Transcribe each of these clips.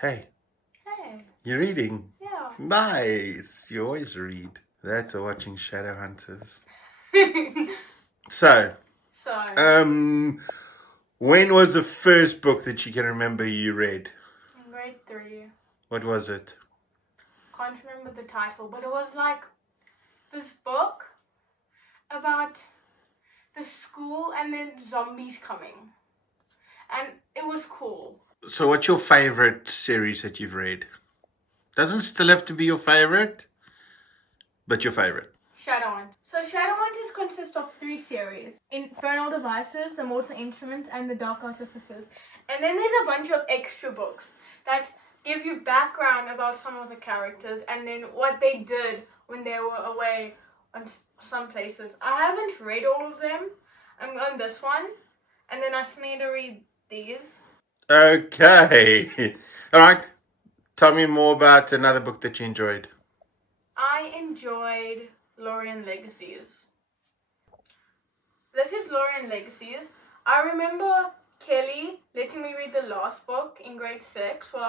Hey, Hey. you're reading. Yeah. Nice. You always read. That's watching Shadowhunters. So, So, um, when was the first book that you can remember you read? in grade 3, What was it? can't remember the title, but it was like this book about the school and then zombies coming. And it was cool. So, what's your favorite series that you've read? Doesn't still have to be your favorite, but your favorite. Shadowhunt. So Shadowhunters consists of 3 series. Infernal Devices, The Mortal Instruments, and The Dark Artificers. And then there's a bunch of extra books that give you background about some of the characters and then what they did when they were away on some places. I haven't read all of them. I'm on this one. And then I still need to read these. Okay. All right. Tell me more about another book that you enjoyed. I enjoyed Lorien Legacies. This is Lorien Legacies. I remember Kelly letting me read the last book in grade 6 while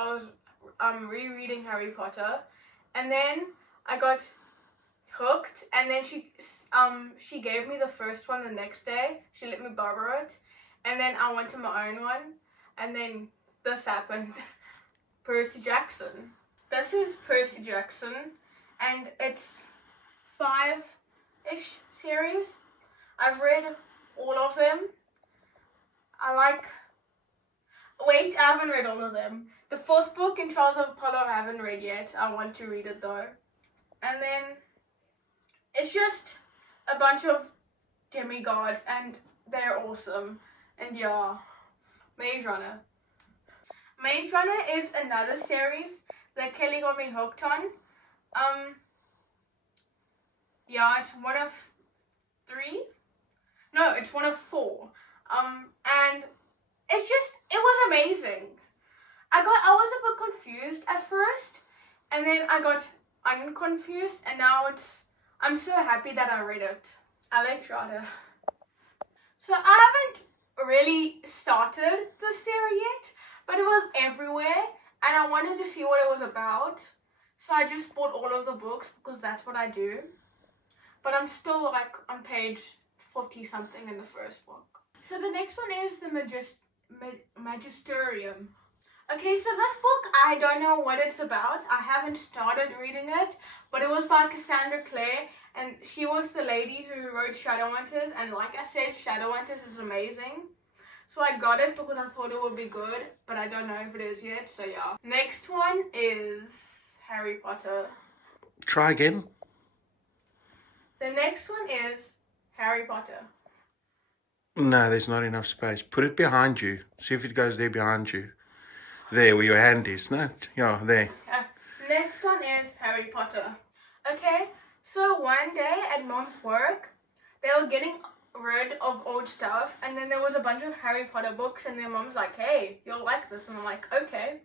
I was rereading Harry Potter, and then I got hooked. And then she gave me the first one the next day. She let me borrow it, and then I went to my own one, and then this happened. Percy Jackson. This is Percy Jackson, and it's 5-ish series. I've read all of them. Wait, I haven't read all of them. The 4th book in Trials of Apollo I haven't read yet. I want to read it though. And then it's just a bunch of demigods and they're awesome. And yeah, Maze Runner. Maze Runner is another series that Kelly got me hooked on. Yeah, it's one of 3. No, it's one of 4. And it was amazing. I was a bit confused at first, and then I got unconfused, and now I'm so happy that I read it. Alexstrada. So I haven't really started the series yet, but it was everywhere, and I wanted to see what it was about. So I just bought all of the books because that's what I do. But I'm still like on page 40 something in the first book. So the next one is the Magisterium. Okay, so this book, I don't know what it's about. I haven't started reading it, but it was by Cassandra Clare, and she was the lady who wrote Shadowhunters, and like I said, Shadowhunters is amazing. So I got it because I thought it would be good, but I don't know if it is yet, so yeah. Next one is Harry Potter. Try again. The next one is Harry Potter. No, there's not enough space. Put it behind you. See if it goes there behind you. There, where your hand is. No, yeah, there. Okay. Next one is Harry Potter. Okay, so one day at Mom's work, they were getting rid of old stuff, and then there was a bunch of Harry Potter books, and their mom's like, hey, you'll like this, and I'm like, okay.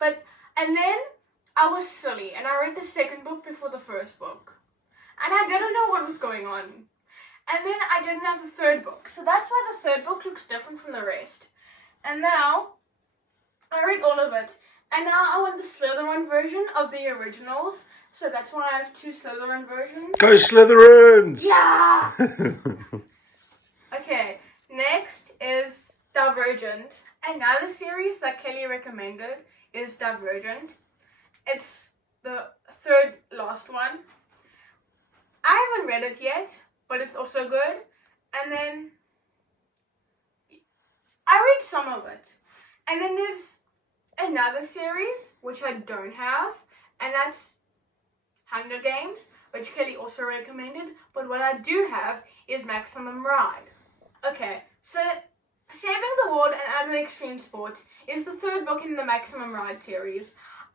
And then I was silly, and I read the 2nd book before the 1st book, and I didn't know what was going on. And then I didn't have the 3rd book, so that's why the 3rd book looks different from the rest. And now I read all of it, and now I want the Slytherin version of the originals, so that's why I have 2 Slytherin versions. Go Slytherins! Yeah! Okay, next is Divergent. Another series that Kelly recommended is Divergent. It's the 3rd last one. I haven't read it yet, but it's also good. And then I read some of it. And then there's another series, which I don't have, and that's Hunger Games, which Kelly also recommended, but what I do have is Maximum Ride. Okay, so Saving the World and Other Extreme Sports is the 3rd book in the Maximum Ride series.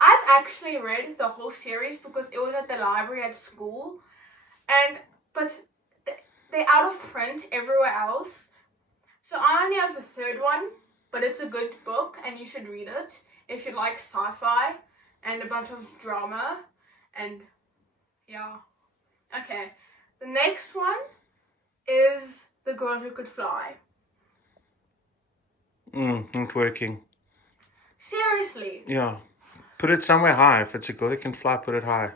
I've actually read the whole series because it was at the library at school, but they're out of print everywhere else. So I only have the 3rd one, but it's a good book and you should read it if you like sci-fi and a bunch of drama and yeah. Okay, the next one is The Girl Who Could Fly. Not working. Seriously. Yeah. Put it somewhere high. If it's a girl that can fly, put it high.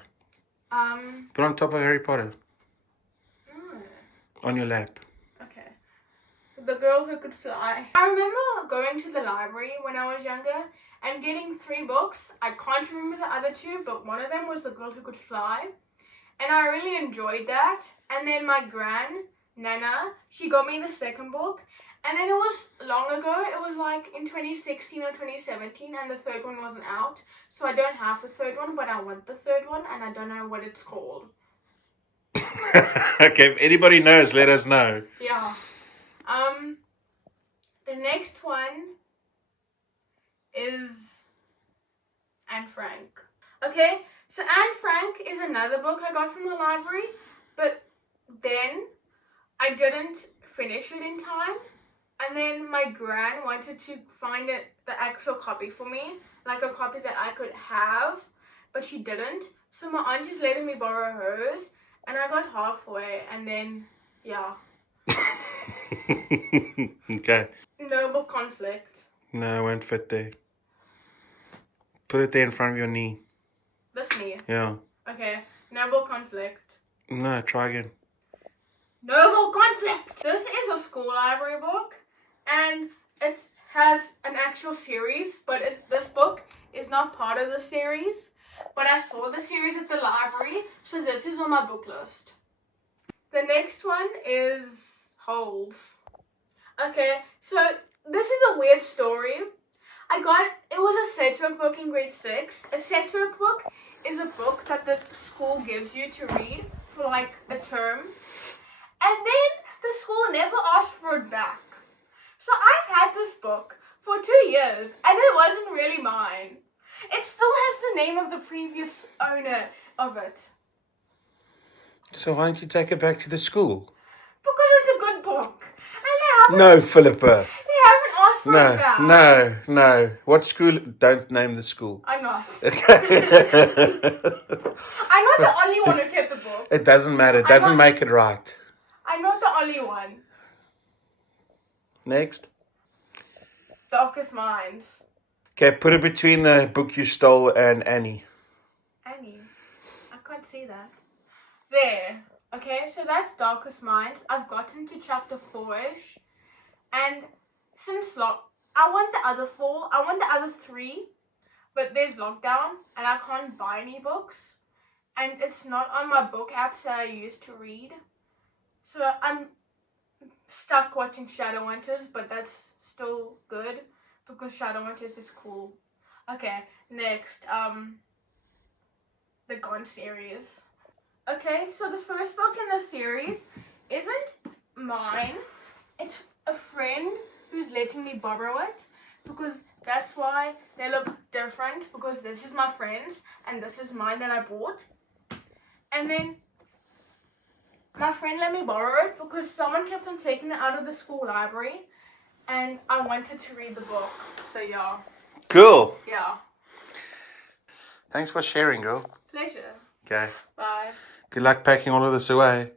Put it on top of Harry Potter. On your lap. Okay. The girl who could fly. I remember going to the library when I was younger and getting 3 books. I can't remember the other 2, but one of them was The Girl Who Could Fly. And I really enjoyed that. And then my Nana, she got me the second book. And then it was long ago. It was like in 2016 or 2017, and the third one wasn't out. So I don't have the third one, but I want the third one, and I don't know what it's called. Okay, if anybody knows, let us know. Yeah. The next one is Anne Frank. Okay, so Anne Frank is another book I got from the library, but then I didn't finish it in time. And then my gran wanted to find the actual copy for me, like a copy that I could have, but she didn't. So my aunt just letting me borrow hers, and I got halfway, and then, yeah. Okay. Noble Conflict. No, it won't fit there. Put it there in front of your knee. This knee. Yeah. Okay. Noble Conflict. No, try again. Noble Conflict! This is a school library book, and it has an actual series, but this book is not part of the series. But I saw the series at the library, so this is on my book list. The next one is Holes. Okay, so this is a weird story. It was a set-work book in grade 6. A set-work book is a book that the school gives you to read for like a term. And then the school never asked for it back. So I've had this book for 2 years, and it wasn't really mine. It still has the name of the previous owner of it. So why don't you take it back to the school? Because it's a good book. And No, Phillipa. they haven't asked for it back. No. What school? Don't name the school. I'm not. Okay. I'm not the only one who kept the book. It doesn't matter. It doesn't make it right. I'm not the only one. Next. Darkest Minds. Okay, put it between the book you stole and Annie. Annie. I can't see that. There. Okay, so that's Darkest Minds. I've gotten to chapter 4-ish. And since I want the other 4. I want the other 3. But there's lockdown and I can't buy any books. And it's not on my book apps that I use to read. So I'm stuck watching Shadowhunters, but that's still good because Shadowhunters is cool. Okay, next, the Gone series. Okay, so the first book in the series isn't mine. It's a friend who's letting me borrow it because that's why they look different, because this is my friend's and this is mine that I bought. And then my friend let me borrow it because someone kept on taking it out of the school library and I wanted to read the book. So yeah. Cool. Yeah. Thanks for sharing, girl. Pleasure. Okay. Bye. Good luck packing all of this away.